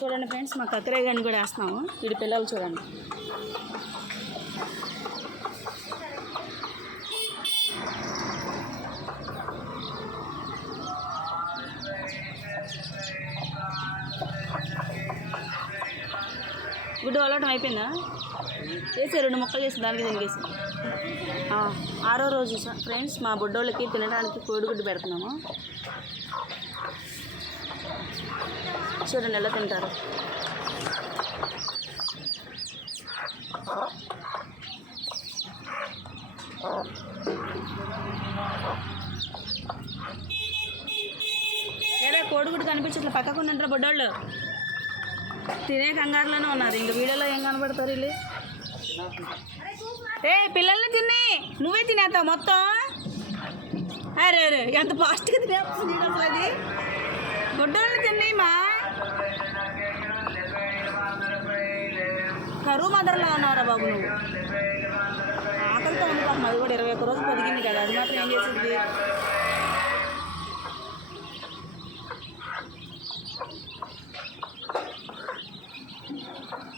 చూడండి ఫ్రెండ్స్, మా కక్కరే గండి కూడా వేస్తున్నాము. వీడి పిల్లలు చూడండి. గుడ్డు వలటం అయిపోయిందా? వేసి 2 ముక్కలు చేసి దానికి తినిగేసి. 6వ రోజు ఫ్రెండ్స్, మా బుడ్డోళ్ళకి తినడానికి కోడిగుడ్డు పెడుతున్నాము. చూడండి ఎలా తింటారు. ఏరే కోడిగుడ్డు కనిపించట్లే, పక్కకు ఉంటారు బుడ్డోళ్ళు. తినే కంగారులోనే ఉన్నారు. ఇంక వీడియోలో ఏం కనబడతారు వీళ్ళు? పిల్లల్ని తిని నువ్వే తినేస్తావు మొత్తం. అరే అరే ఎంత ఫాస్ట్గా తినేస్తుంది అసలు. అది బుడ్డోళ్ళని తిన్నాయిమా. కరువు మదర్లో ఉన్నావురా బాబు నువ్వు. ఆకలితో ఉంది పాపం. అది కూడా 21 రోజులు పొదిగింది కదా, అది మాత్రం ఏం చేసింది?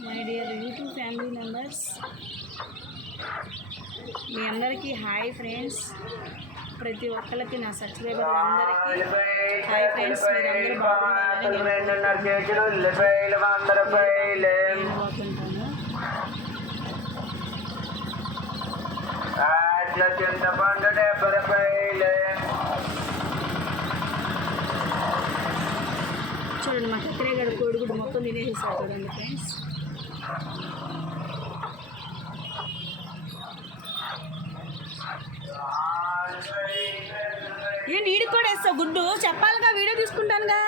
My dear YouTube family members, మీ అందరికీ హాయ్ ఫ్రెండ్స్. ప్రతి ఒక్కరికి, నా సబ్స్క్రైబర్లు అందరికీ హాయ్ ఫ్రెండ్స్. మీరందరూ బాగుంటాను. చూడండి, మా కక్కరే గడ కోడిగుడ్డు మొత్తం తినేసేసారు. చూడండి ఫ్రెండ్స్. ఏంటి ఈడికి కూడా వేస్తావు గుడ్డు? చెప్పాలిగా, వీడియో తీసుకుంటానుగా.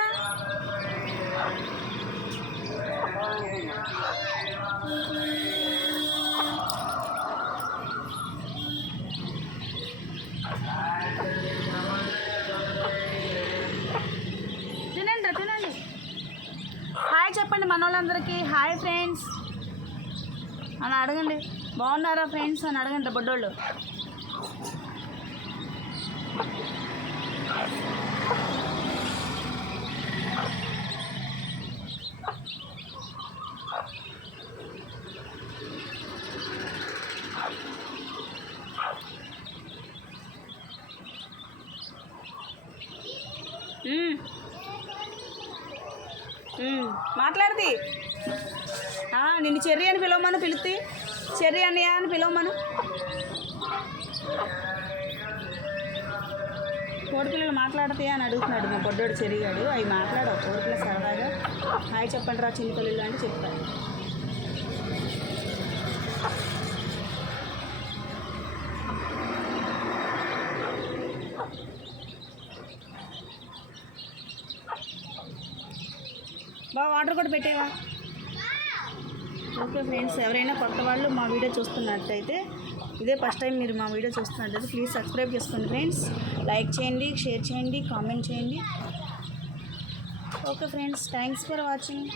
తినండి తినండి. హాయ్ చెప్పండి మన వాళ్ళందరికీ. హాయ్ ఫ్రెండ్స్ అని అడగండి. బాగున్నారా ఫ్రెండ్స్ అని అడగండి బొడ్డోళ్ళు. మాట్లాడితే నిన్ను చెర్రీ అని పిలవమను. పిలిస్తే చెర్రీ అన్నయ్య అని పిలవమను. కోడిపిల్లలు మాట్లాడతాయి అని అడుగుతున్నాడు మా బొడ్డోడు చెరిగాడు. అవి మాట్లాడవు కోడిపిల్ల. సరదాగా హాయ్ చెప్పండి రా చిన్న పిల్లలు అంటే చెప్తాను. బాగా వాటర్ కూడా పెట్టేవా? ఓకే ఫ్రెండ్స్, ఎవరైనా కొత్త వాళ్ళు మా వీడియో చూస్తున్నట్టయితే, ఇదే ఫస్ట్ టైం మీరు మా వీడియో చూస్తున్నట్టయితే ప్లీజ్ సబ్స్క్రైబ్ చేసుకోండి ఫ్రెండ్స్. లైక్ చేయండి, షేర్ చేయండి, కామెంట్ చేయండి. Okay friends, thanks for watching.